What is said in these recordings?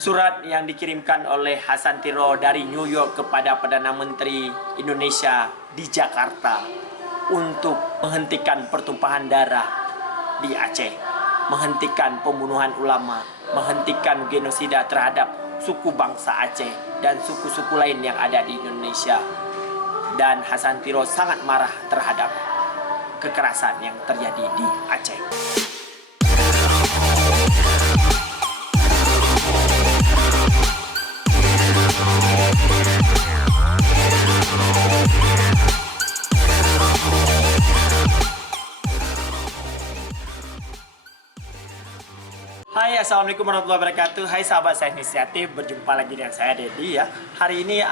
Surat yang dikirimkan oleh Hasan Tiro dari New York kepada Perdana Menteri Indonesia di Jakarta untuk menghentikan pertumpahan darah di Aceh, menghentikan pembunuhan ulama, menghentikan genosida terhadap suku bangsa Aceh dan suku-suku lain yang ada di Indonesia. Dan Hasan Tiro sangat marah terhadap kekerasan yang terjadi di Aceh. Hai, assalamualaikum warahmatullahi wabarakatuh. Hai sahabat saya inisiatif, berjumpa lagi dengan saya Dedi ya. Hari ini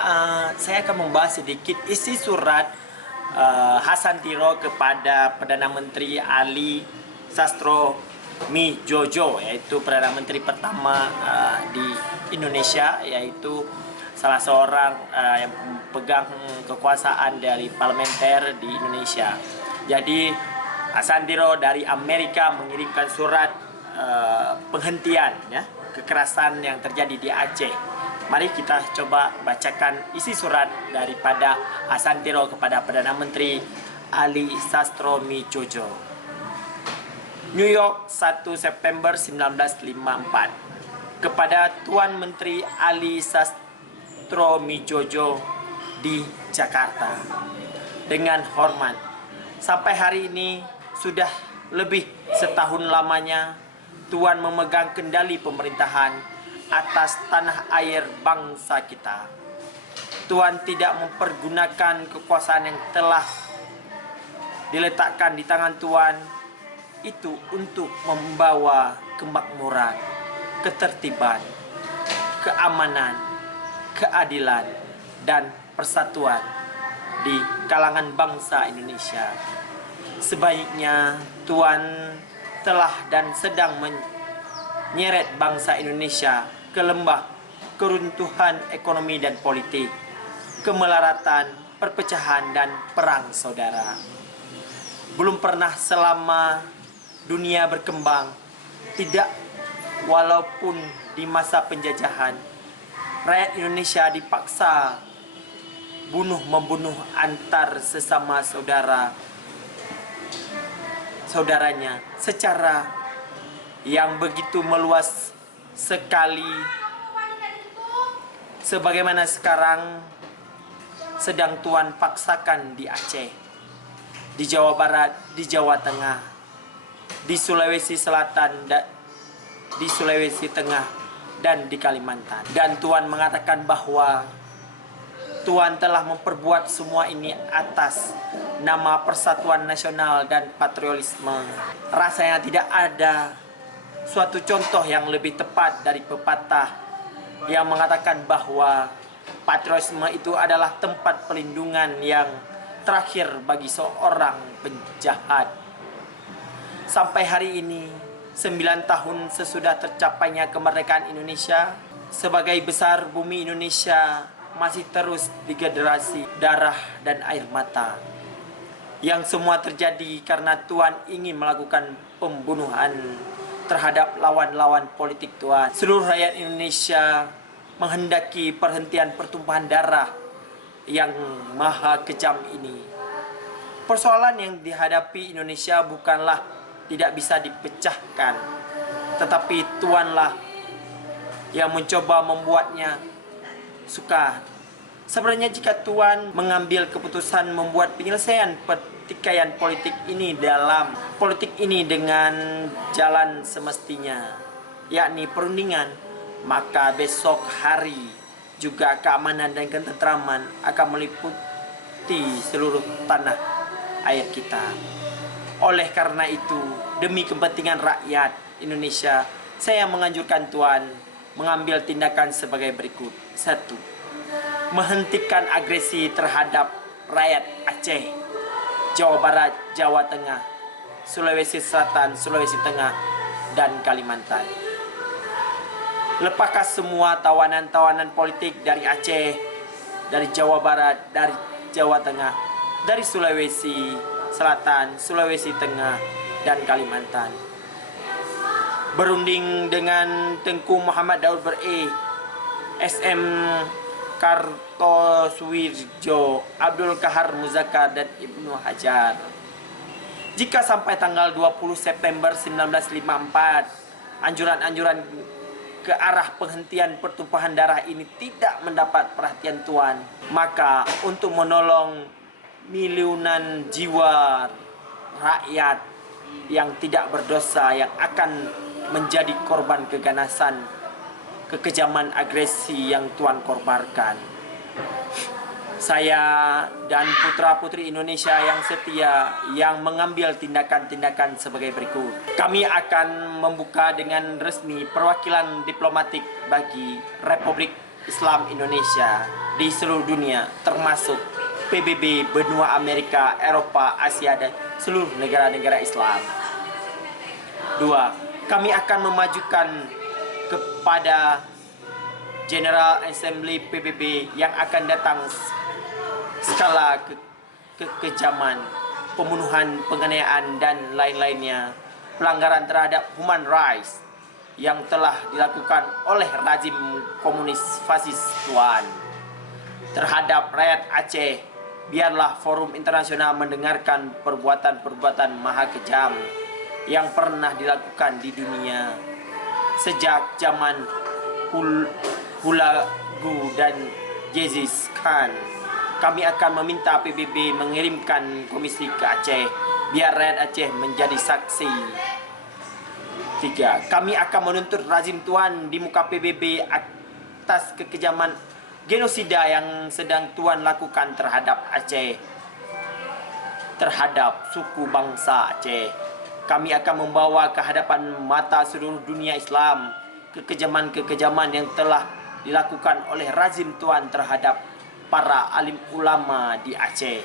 saya akan membahas sedikit isi surat Hasan Tiro kepada Perdana Menteri Ali Sastroamidjojo, yaitu Perdana Menteri pertama di Indonesia, yaitu salah seorang yang pegang kekuasaan dari parlementer di Indonesia. Jadi Hasan Tiro dari Amerika mengirimkan surat penghentian ya kekerasan yang terjadi di Aceh. Mari kita coba bacakan isi surat daripada Hasan Tiro kepada Perdana Menteri Ali Sastroamidjojo. New York, 1 September 1954. Kepada Tuan Menteri Ali Sastroamidjojo di Jakarta. Dengan hormat, sampai hari ini sudah lebih setahun lamanya Tuan memegang kendali pemerintahan atas tanah air bangsa kita. Tuan tidak mempergunakan kekuasaan yang telah diletakkan di tangan Tuan itu untuk membawa kemakmuran, ketertiban, keamanan, keadilan, dan persatuan di kalangan bangsa Indonesia. Sebaiknya Tuan telah dan sedang menyeret bangsa Indonesia ke lembah keruntuhan ekonomi dan politik, kemelaratan, perpecahan, dan perang saudara. Belum pernah selama dunia berkembang, tidak walaupun di masa penjajahan, rakyat Indonesia dipaksa bunuh-membunuh antar sesama saudaranya secara yang begitu meluas sekali, sebagaimana sekarang sedang Tuan paksakan di Aceh, di Jawa Barat, di Jawa Tengah, di Sulawesi Selatan, di Sulawesi Tengah, dan di Kalimantan. Dan Tuan mengatakan bahwa Tuan telah memperbuat semua ini atas nama persatuan nasional dan patriotisme. Rasanya tidak ada suatu contoh yang lebih tepat dari pepatah yang mengatakan bahwa patriotisme itu adalah tempat pelindungan yang terakhir bagi seorang penjahat. Sampai hari ini, 9 tahun sesudah tercapainya kemerdekaan Indonesia, sebagai besar bumi Indonesia masih terus digenerasi darah dan air mata. Yang semua terjadi karena Tuan ingin melakukan pembunuhan terhadap lawan-lawan politik Tuan. Seluruh rakyat Indonesia menghendaki perhentian pertumpahan darah yang maha kejam ini. Persoalan yang dihadapi Indonesia bukanlah tidak bisa dipecahkan, tetapi Tuanlah yang mencoba membuatnya sukar. Sebenarnya jika Tuan mengambil keputusan membuat penyelesaian pertikaian politik ini dengan jalan semestinya, yakni perundingan, maka besok hari juga keamanan dan ketentraman akan meliputi seluruh tanah air kita. Oleh karena itu, demi kepentingan rakyat Indonesia, saya menganjurkan Tuan mengambil tindakan sebagai berikut. 1. Menghentikan agresi terhadap rakyat Aceh, Jawa Barat, Jawa Tengah, Sulawesi Selatan, Sulawesi Tengah, dan Kalimantan. Lepaskan semua tawanan-tawanan politik dari Aceh, dari Jawa Barat, dari Jawa Tengah, dari Sulawesi Selatan, Sulawesi Tengah, dan Kalimantan. berunding dengan Tengku Muhammad Daud Bere, SM Kartosuwirjo, Abdul Kahar Muzakkar, dan Ibnu Hajar. Jika sampai tanggal 20 September 1954, anjuran-anjuran ke arah penghentian pertumpahan darah ini tidak mendapat perhatian Tuan, maka untuk menolong miliunan jiwa rakyat yang tidak berdosa yang akan menjadi korban keganasan, kekejaman agresi yang Tuan korbankan, saya dan putra-putri Indonesia yang setia yang mengambil tindakan-tindakan sebagai berikut. Kami akan membuka dengan resmi perwakilan diplomatik bagi Republik Islam Indonesia di seluruh dunia, termasuk PBB benua Amerika, Eropa, Asia, dan seluruh negara-negara Islam. 2. Kami akan memajukan kepada General Assembly PBB yang akan datang skala kekejaman, pembunuhan, penganiayaan, dan lain-lainnya, pelanggaran terhadap human rights yang telah dilakukan oleh rezim komunis fasis Tuan terhadap rakyat Aceh. Biarlah forum internasional mendengarkan perbuatan-perbuatan maha kejam yang pernah dilakukan di dunia sejak zaman Hulagu dan Genghis Khan. Kami akan meminta PBB mengirimkan komisi ke Aceh biar rakyat Aceh menjadi saksi. 3. Kami akan menuntut rezim Tuan di muka PBB atas kekejaman genosida yang sedang Tuan lakukan terhadap Aceh, terhadap suku bangsa Aceh. Kami akan membawa ke hadapan mata seluruh dunia Islam kekejaman-kekejaman yang telah dilakukan oleh rezim Tuan terhadap para alim ulama di Aceh.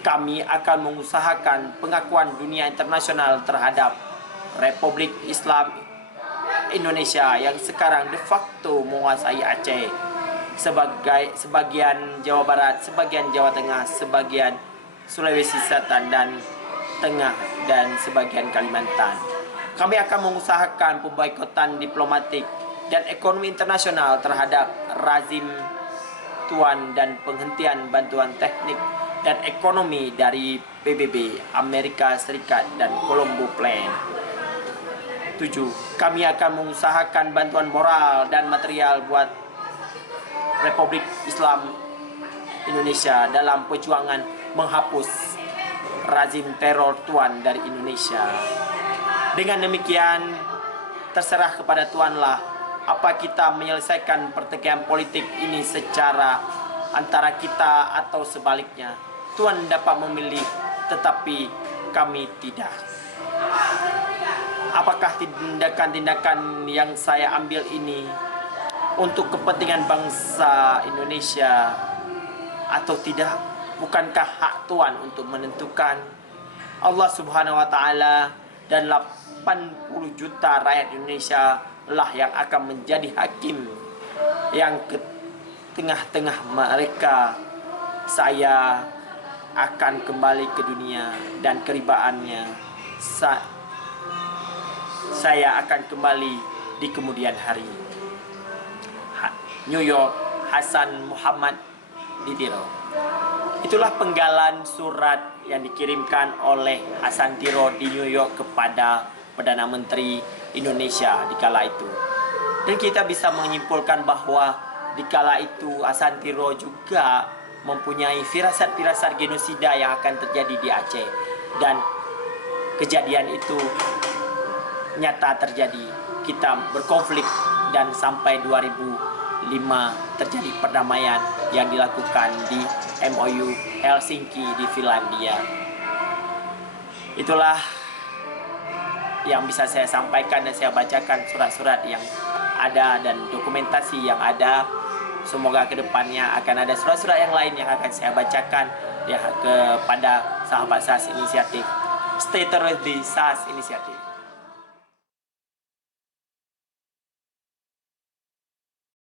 Kami akan mengusahakan pengakuan dunia internasional terhadap Republik Islam Indonesia yang sekarang de facto menguasai Aceh, sebagian Jawa Barat, sebagian Jawa Tengah, sebagian Sulawesi Selatan dan Tengah, dan sebagian Kalimantan. Kami akan mengusahakan pemboikotan diplomatik dan ekonomi internasional terhadap rezim Tuan dan penghentian bantuan teknik dan ekonomi dari PBB, Amerika Serikat, dan Colombo Plan. 7. Kami akan mengusahakan bantuan moral dan material buat Republik Islam Indonesia dalam perjuangan menghapus rezim teror Tuan dari Indonesia. Dengan demikian, terserah kepada Tuanlah apa kita menyelesaikan pertikaian politik ini secara antara kita atau sebaliknya. Tuan dapat memilih, tetapi kami tidak. Apakah tindakan-tindakan yang saya ambil ini untuk kepentingan bangsa Indonesia atau tidak? Bukankah hak Tuan untuk menentukan? Allah Subhanahu wa Ta'ala dan 80 juta rakyat Indonesia lah yang akan menjadi hakim, yang ke tengah-tengah mereka saya akan kembali ke dunia dan keribaannya saya akan kembali di kemudian hari. New York, Hasan Muhammad Didiro. Itulah penggalan surat yang dikirimkan oleh Hasan Tiro di New York kepada Perdana Menteri Indonesia di kala itu. Dan kita bisa menyimpulkan bahwa di kala itu Hasan Tiro juga mempunyai firasat-firasat genosida yang akan terjadi di Aceh. Dan kejadian itu nyata terjadi. Kita berkonflik dan sampai 2005 terjadi perdamaian yang dilakukan di MOU Helsinki di Finlandia. Itulah yang bisa saya sampaikan dan saya bacakan surat-surat yang ada dan dokumentasi yang ada. Semoga kedepannya akan ada surat-surat yang lain yang akan saya bacakan ya kepada sahabat SAS Inisiatif. Stay terus di SAS Inisiatif.